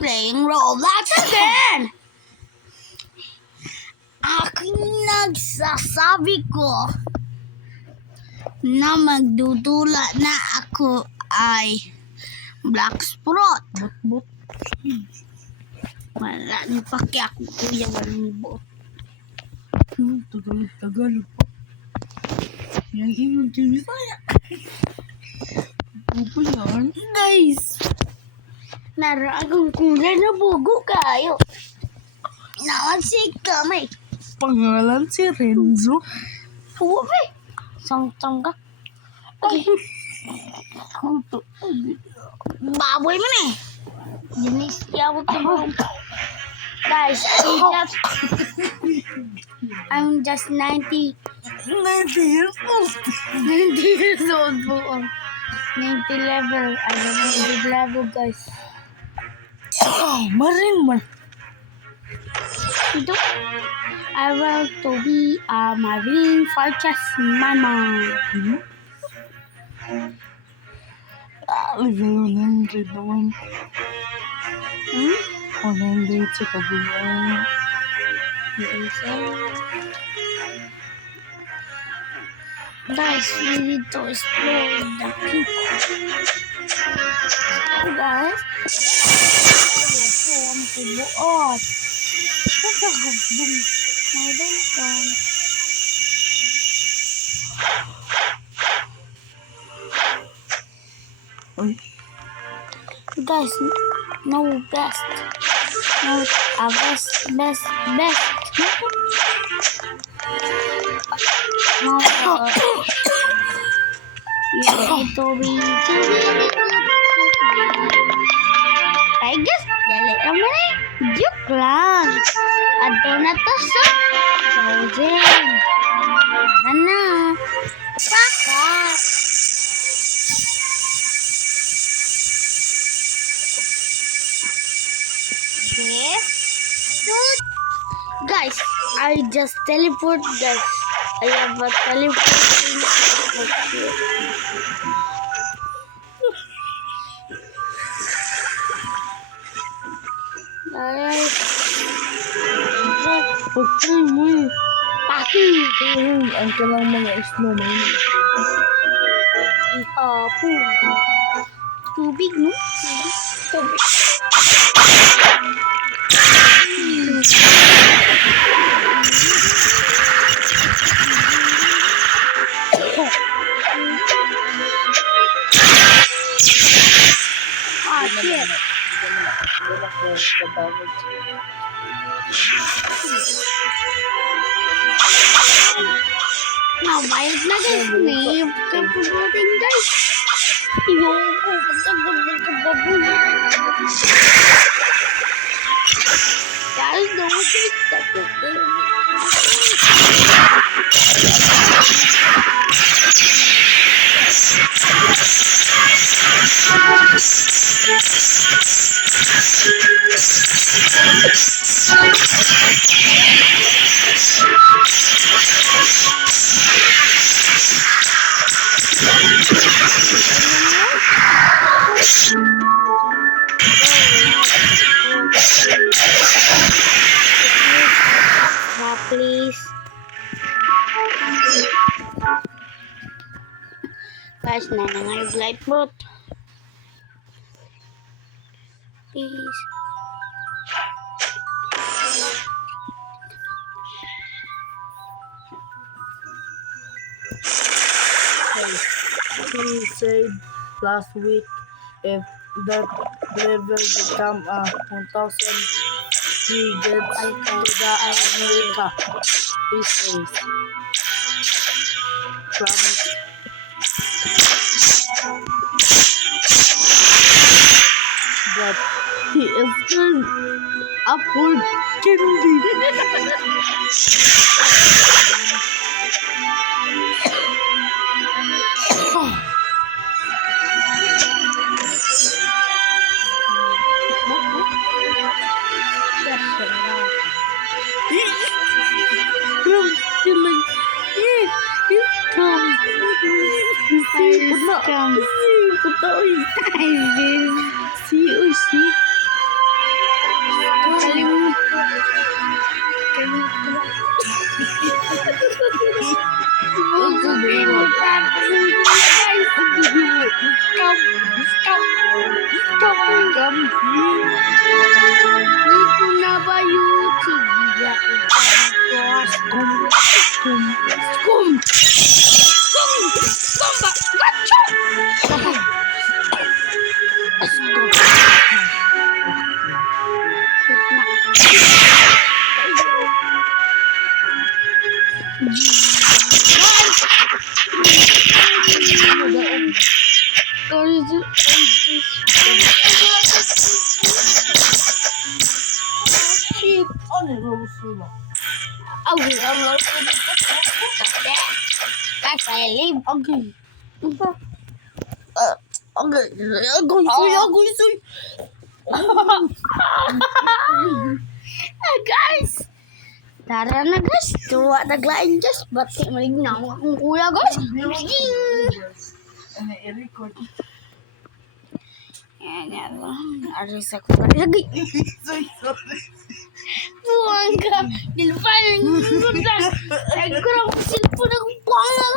playing Roblox again! Aking nagsasabi ko na magdudula na ako ay Black Sprot. Bot. Wala ni paki ako kuya, walang bot. Tagalog pa. Yan yung Bisaya. Bupo yan. Guys, naragang kulay na bugo kayo. Nakasig kami. Pangalan si Renzo. Huwag Samtang ka. Ay, baboy mo na eh. Ginisiyawat ko mo. Guys, I'm just 90 years old. 90 years old po. 90 level. I don't know the level, guys. Marin man. Ito, I want to be a marine fortress mama. Level 100 naman. 100 sa kabulan. Guys, we need to explore the people. So guys, ayoko ang tubuot. Nagagubdong. Mayroon ka. Ay, Guys, no best. No, best. No, you need to be. I guess, dali naman eh. Joke lang. Ato na to sa frozen. Ano? Pakat. Yes. Guys, I just teleport, guys. I have a teleporting. Guys. okay mo eh. Paki. Ang kalang mga snowman. Ihapo. Tubig, no? Tubig. Ah, shit. Nabayad na guys. May kapugutin guys. Iyoko. Pagkagabog. Guys, no guys. Please. Guys, nanangayog light boat. Please. He said last week if that level become 1000 he gets to the America. He says promise. But he is turned upward candy. Come. Putoy. Ay, Si Ushi. Ano yung gusto mo? Okay, ang kasi I live. Okay. Okay. Agoy. Guys! Tara na guys, tuwa taglain guys. Ba't kayo malignaw akong kuya guys? Ano i-record? Yan lang. Aris ako palagi. Sorry. Buwang ka. Dilpan. Nagkurang ko silpo na kung buwang.